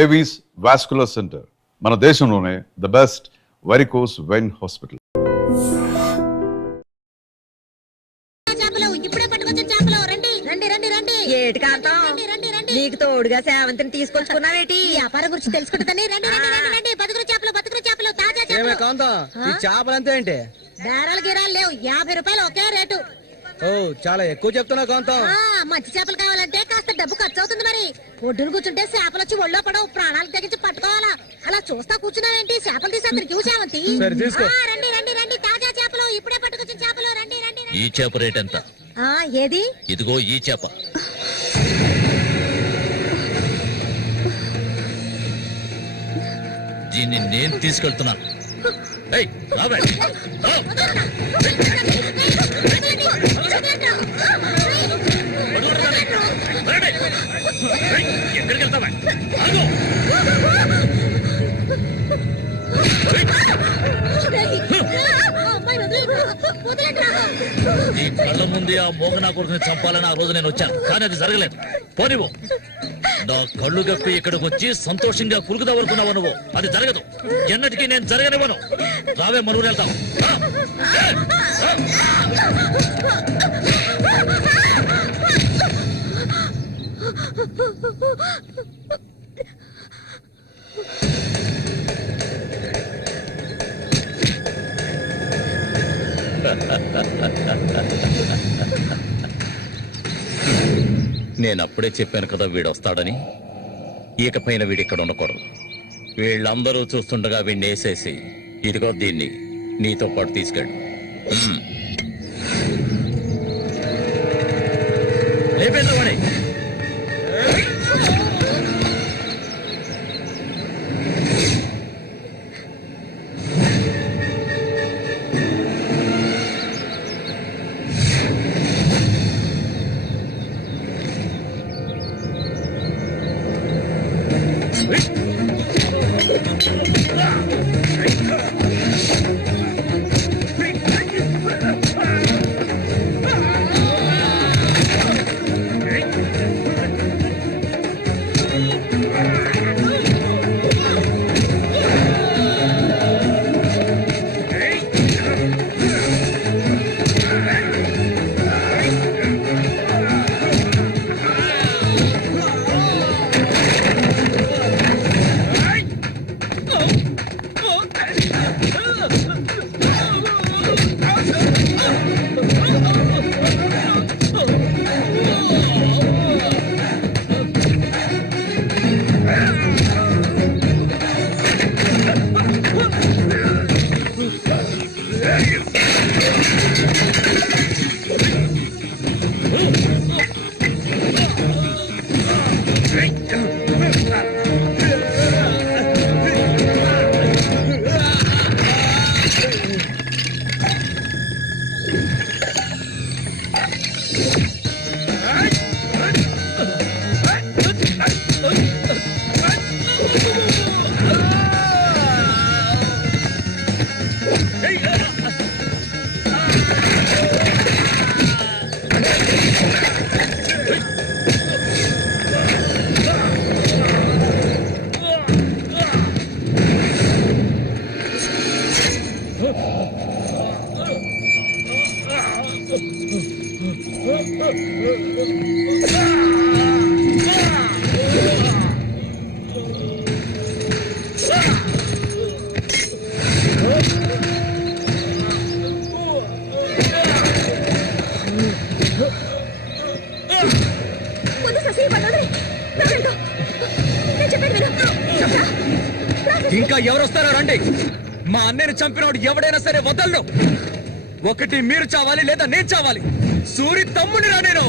Avis vascular centre మన దేశంలోనే the best varicose vein hospital. నీకు తోడుగా సేవంతిని తీసుకొచ్చుకున్నావేటి వ్యాపారం గురించి తెలుసుకుంటుందని చేపలంతా ఏంటి బేరాలు గిరాలు లేవు 50 రూపాయలు ఒకే రేటు. ఓ చాలా ఎక్కువ చెప్తున్నా కాంతం. మంచి చేపలు కావాలంటే కాస్త డబ్బు ఖర్చు అవుతుంది. మరి ఒడ్డును కూర్చుంటే చేపలు వచ్చి ఒళ్ళో పడవు, ప్రాణాలు తెగించి పట్టుకోవాలా. అలా చూస్తా కూర్చున్నావేంటి? చేపలు తీసి అతనికి సేవంతి. రండి రండి రండి, తాజా చేపలు ఇప్పుడే పట్టుకొచ్చిన చేపలు. రండి రండి. ఈ చేప రేట్ ఎంత? ఏది? ఇదిగో ఈ చేప. దీన్ని నేను తీసుకెళ్తున్నాను. ఎక్కడికి వెళ్తావా? నీ కళ్ళ ముందే ఆ మోగనా కొడుకుని చంపాలని ఆ రోజు నేను వచ్చాను, కానీ అది జరగలేదు. పోనివ్వు. నా కళ్ళు గప్పి ఇక్కడికి వచ్చి సంతోషంగా కురుకుదావనుకున్నావు నువ్వు. అది జరగదు, ఎన్నటికీ నేను జరగనివ్వను. రావే, మనుగురు వెళ్తాం. నేనప్పుడే చెప్పాను కదా వీడొస్తాడని. ఇకపైన వీడిక్కడ ఉండకూడదు. వీళ్ళందరూ చూస్తుండగా వీడిని వేసేసి ఇదిగో దీన్ని నీతో పాటు తీసుకెళ్ళు. లేపేద్దామని. ఇంకా ఎవరు వస్తారో రండి. మా అన్నయ్యని చంపినోడు ఎవడైనా సరే వదలను. ఒకటి మీరు చావాలి, లేదా నేను చావాలి. సూరి తమ్ముడిరా నేను.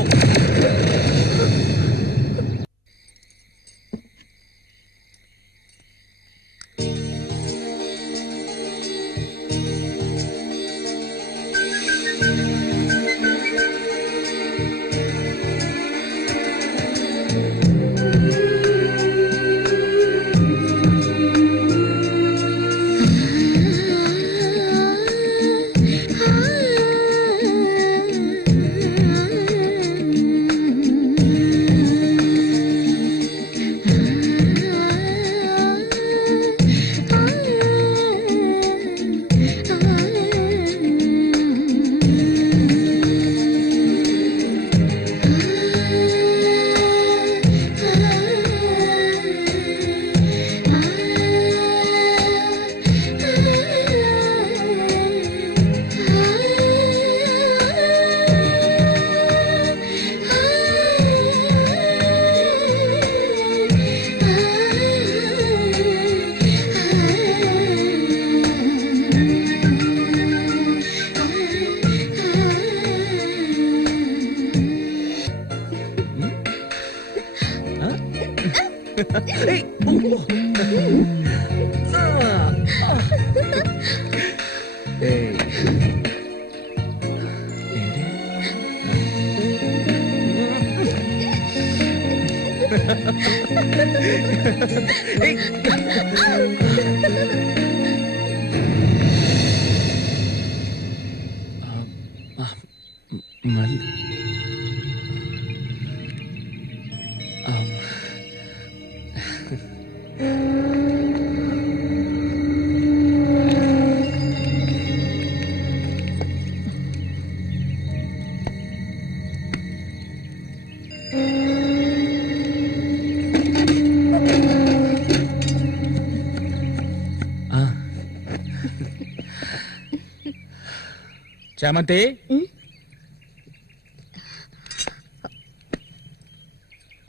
చామంతి,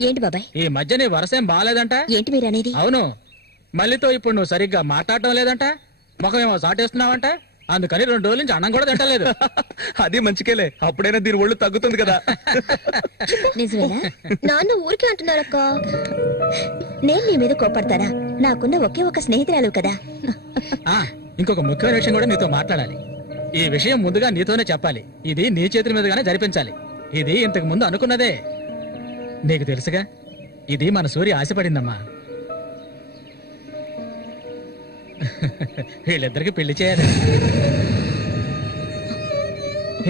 ఏంటి బాబాయ్? ఈ మధ్య నీ వరసేం బాగాలేదంట. ఏంటి మీరు అనేది? అవును, మళ్ళీతో ఇప్పుడు నువ్వు సరిగ్గా మాట్లాడటం లేదంట, ముఖమేమో సాటేస్తున్నావంట, అందుకని 2 రోజుల నుంచి అన్నం కూడా తింటలేదు. అది మంచికేలే, అప్పుడైనా దీని ఒళ్ళు తగ్గుతుంది కదా. నిజమేనా? నాన్న ఊరికే అంటున్నారక్క. నేను నీ మీద కోపడతానా? నాకున్న ఒకే ఒక స్నేహితురాలు కదా. ఇంకొక ముఖ్యమైన విషయం కూడా నీతో మాట్లాడాలి. ఈ విషయం ముందుగా నీతోనే చెప్పాలి. ఇది నీ చేతుల మీదుగానే జరిపించాలి. ఇది ఇంతకు ముందు అనుకున్నదే, నీకు తెలుసుగా. ఇది మన సూర్య ఆశపడిందమ్మా. వీళ్ళిద్దరికి పెళ్లి చేయాలి.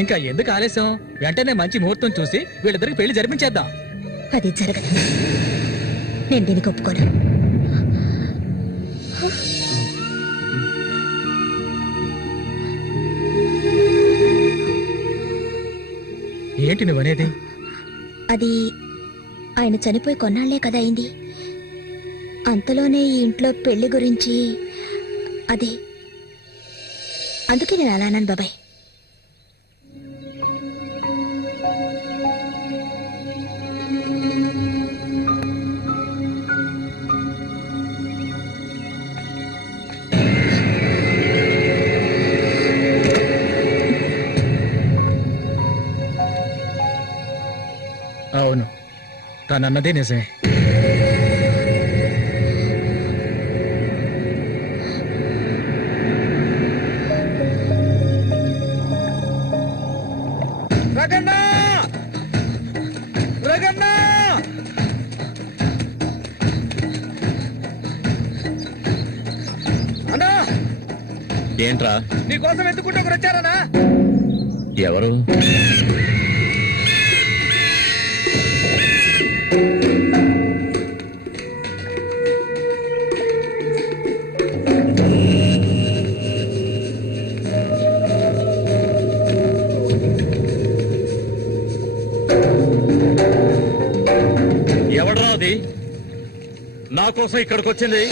ఇంకా ఎందుకు ఆలస్యం? వెంటనే మంచి ముహూర్తం చూసి వీళ్ళిద్దరికి పెళ్లి జరిపించేద్దాం. అది జరగదు. నేను దీనికి ఒప్పుకోను. ఏంటి నువ్వనేది? అది ఆయన చనిపోయి కొన్నాళ్లే కదా అయింది. అంతలోనే ఈ ఇంట్లో పెళ్లి గురించి అదే, అందుకే నేను అలా అన్నాను బాబాయ్. అవును, తనన్నదే నిజమే. ఏంట్రా? నీకోసం ఎత్తుకుంటే ఒకరు వచ్చారనా? ఎవరు? ఎవడ్రా అది నా కోసం ఇక్కడికి వచ్చింది?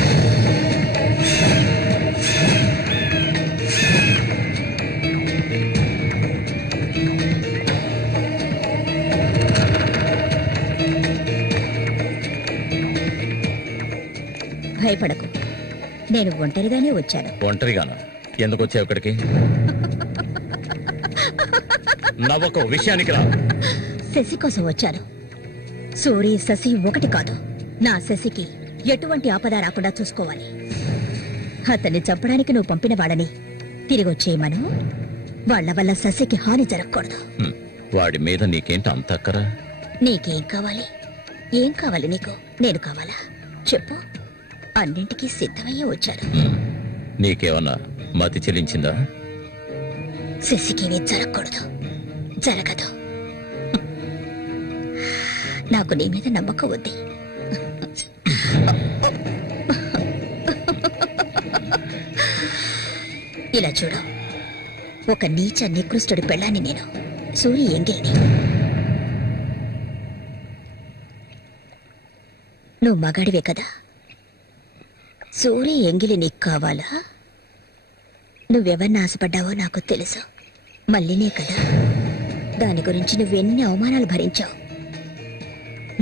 భయపడకు, నేను ఒంటరిగానే వచ్చాను. ఒంటరిగానా? ఎందుకు వచ్చావు ఇక్కడికి? నవ్వకు, విషయానికి రా. శశి కోసం వచ్చాను. సూరి శశి ఒకటి కాదు. నా శశికి ఎటువంటి ఆపద రాకుండా చూసుకోవాలి. అతన్ని చంపడానికి నువ్వు పంపిన వాడని తిరిగి వచ్చేయమను. వాళ్ల వల్ల శశికి హాని జరగకూడదు. వాడి మీద నీకేంటి అంత అక్కరా? నీకేం కావాలి? ఏం కావాలి నీకు? నేను కావాలా? చెప్పు. అన్నింటికీ సిద్ధమయ్యే వచ్చాను. నీకేమన్నా మతి చెల్లించిందా? శశికేమీ జరగకూడదు. జరగదు. నాకు నీ మీద నమ్మకం ఉంది. ఇలా చూడు, ఒక నీచ నికృష్టుడి పెళ్ళాన్ని నేను, సూరి ఎంగిల్ని. నువ్వు మగాడివే కదా. సూరి ఎంగిలి నీకు కావాలా? నువ్వెవరిని ఆశపడ్డావో నాకు తెలుసు. మళ్ళీనే కదా. దాని గురించి నువ్వెన్ని అవమానాలు భరించావు.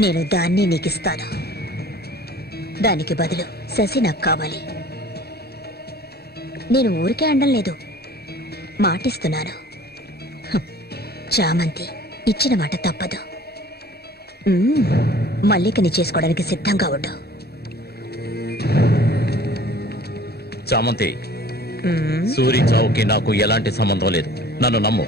నేను దాన్ని నీకిస్తాను. దానికి బదులు శశి నాకు కావాలి. నేను ఊరికే అండం లేదు, మాటిస్తున్నాను. చామంతి ఇచ్చిన మాట తప్పదు. మల్లికని చేసుకోవడానికి సిద్ధంగా ఉండు. చామంతి, సూరి చావుకి నాకు ఎలాంటి సంబంధం లేదు. నన్ను నమ్ము.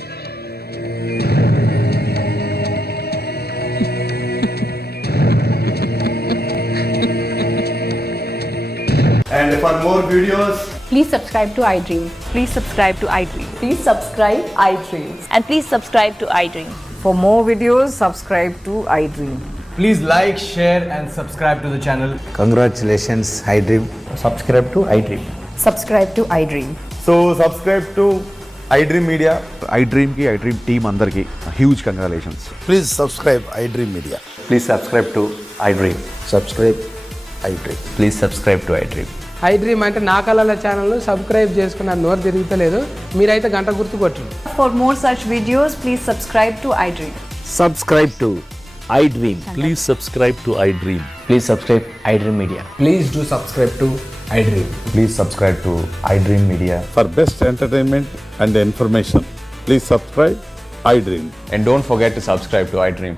And for more videos, Please subscribe to iDream. Please subscribe to iDream. Please subscribe iDream. And please subscribe to iDream. For more videos, subscribe to iDream. please like, share, and subscribe to the channel. Congratulations, iDream. Subscribe to iDream. Subscribe to iDream. So, subscribe to iDream Media. iDream ki iDream team andarki huge congratulations. Please subscribe iDream Media. Please subscribe to iDream. Subscribe iDream. Please subscribe to iDream. iDream అంటే నా కళల channel subscribe చేసుకున్న నోరు తిరుగుతలేదు. మీరైతే గంట గుర్తు కొట్టండి. For more such videos, please subscribe to iDream. Subscribe to iDream. Please subscribe to iDream. Please subscribe iDream Media. Please do subscribe to iDream. Please subscribe to iDream Media. For best entertainment and information, please subscribe iDream. And don't forget to subscribe to iDream.